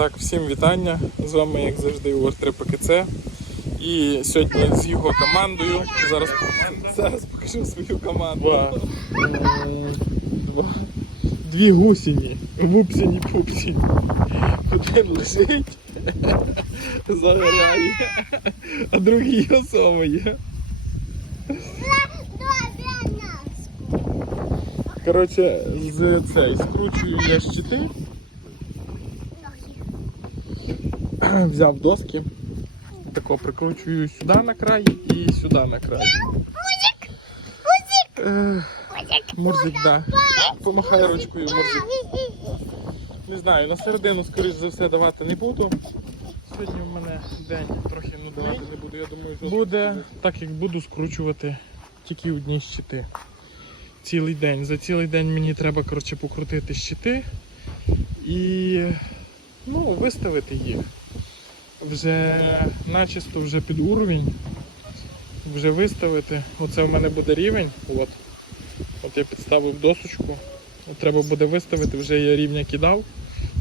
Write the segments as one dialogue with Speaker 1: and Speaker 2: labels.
Speaker 1: Так, всім вітання. З вами, як завжди, Ур 3 ПКЦ. І сьогодні з його командою. Зараз, зараз покажу свою команду. Два. Два. Дві гусіні. Вупсіні пупсіні. Один лежить, загоряє, а другий осовує. Коротше, з цей скручую я щити. взяв доски, тако прикручую сюди на край і сюди на край. Мурзик! Мурзик, так. Да. Помахай ручкою, Мурзик. Не знаю, на середину, скоріш за все, давати не буду. Сьогодні в мене день трохи не давати не буду, я думаю, що буде так, як буду скручувати тільки одні щити. Цілий день. За цілий день мені треба коротше, покрутити щити і ну, виставити їх вже начисто вже під уровень. Вже виставити. Оце в мене буде рівень. От. От я підставив досочку. От треба буде виставити, вже я рівня кидав.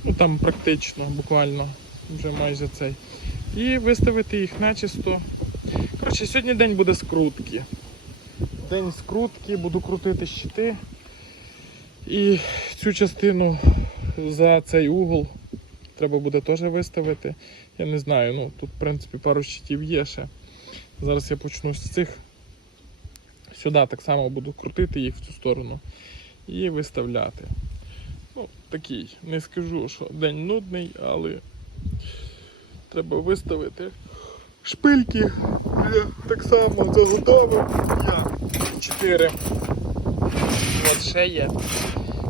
Speaker 1: Ну там практично, буквально, вже майже цей. І виставити їх начисто. Коротше, сьогодні день буде скрутки. День скрутки, буду крутити щити. І цю частину за цей угол треба буде теж виставити. Я не знаю, ну тут в принципі пару щитів є ще. Зараз я почну з цих. Сюди так само буду крутити їх в цю сторону і виставляти. Ну, такий, не скажу, що день нудний, але треба виставити. Шпильки я так само заготовив. Я 4. От ще є.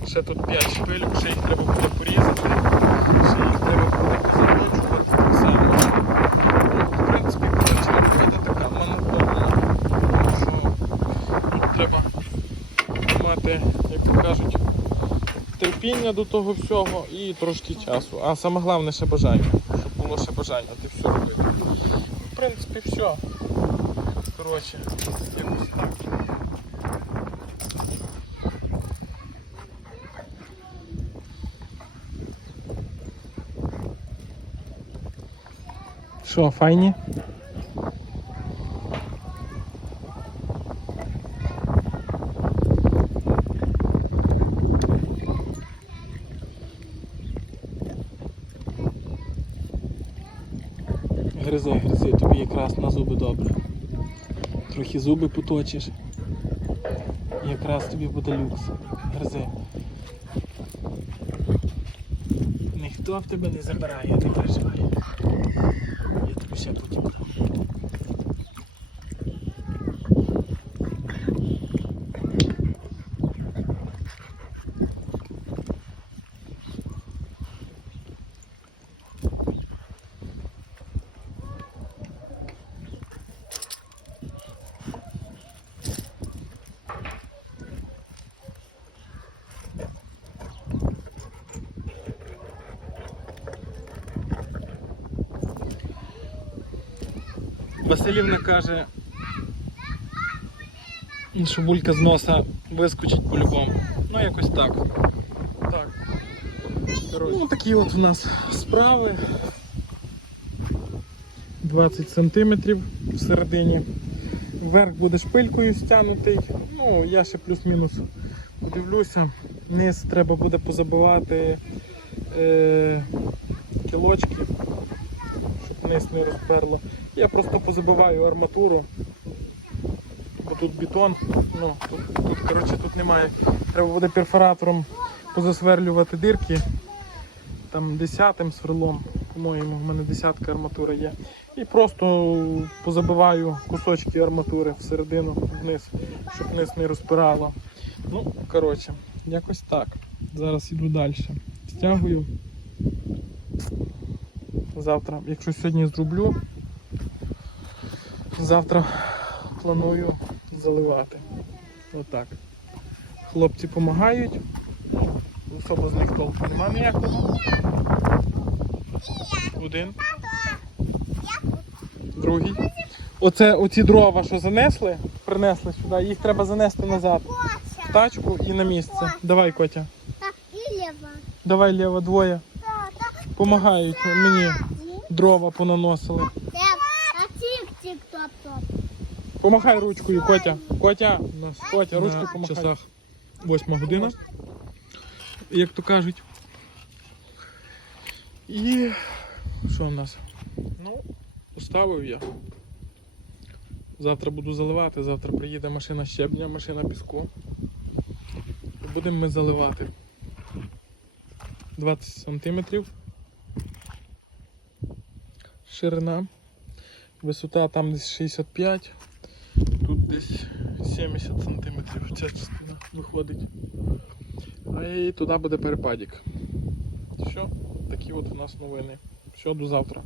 Speaker 1: Ще тут 5 шпильок, ще їх треба буде порізати. Ще їх треба буде позакручувати так само. Ну, в принципі, коротше, робота така монотонна. Тому що тут треба мати, як то кажуть, терпіння до того всього і трошки часу. А саме головне ще бажання. Щоб було ще бажання, ти все робити. В принципі, все. Коротше, якось так. Що, файні? Гризи, гризи, тобі якраз на зуби добре. Трохи зуби поточиш. І якраз тобі буде люкс. Гризи. Ніхто в тебе не забирає, не переживай. Я тобі ще потім дам. Василівна каже, що булька з носа вискочить по-любому. Ну, якось так. Так. Ну, такі от у нас справи. 20 сантиметрів всередині. Верх буде шпилькою стягнутий. Ну, я ще плюс-мінус подивлюся. Низ треба буде позабивати е, кілочки, щоб низ не розперло. Я просто позабиваю арматуру, бо тут бетон, ну тут, тут, коротше, тут немає. Треба буде перфоратором позасверлювати дирки. Там десятим сверлом, по-моєму, в мене десятка арматура є. І просто позабиваю кусочки арматури всередину вниз, щоб низ не розпирало. Ну, коротше, якось так. Зараз іду далі. Стягую. Завтра, якщо сьогодні зроблю, завтра планую заливати. Отак. Хлопці допомагають. Особо з них толку нема ніякого. Один. Другий. Оце оці дрова, що занесли, принесли сюди, їх треба занести назад. В тачку і на місце. Давай, Котя.
Speaker 2: Так, і ліва.
Speaker 1: Давай, Лєва, двоє. Помагають мені дрова понаносили.
Speaker 2: А тік-тік-топ-топ.
Speaker 1: Помахай ручкою, Котя. Котя, у нас Котя, ручкою
Speaker 3: На
Speaker 1: помахай.
Speaker 3: часах 8 година.
Speaker 1: як то кажуть. І що в нас? Ну, поставив я. Завтра буду заливати, завтра приїде машина щебня, машина піску. Будемо ми заливати 20 сантиметрів. Ширина. Висота там десь 65, тут десь 70 сантиметрів ця частина виходить. А і туди буде перепадік. Що? Такі от у нас новини. Все, до завтра.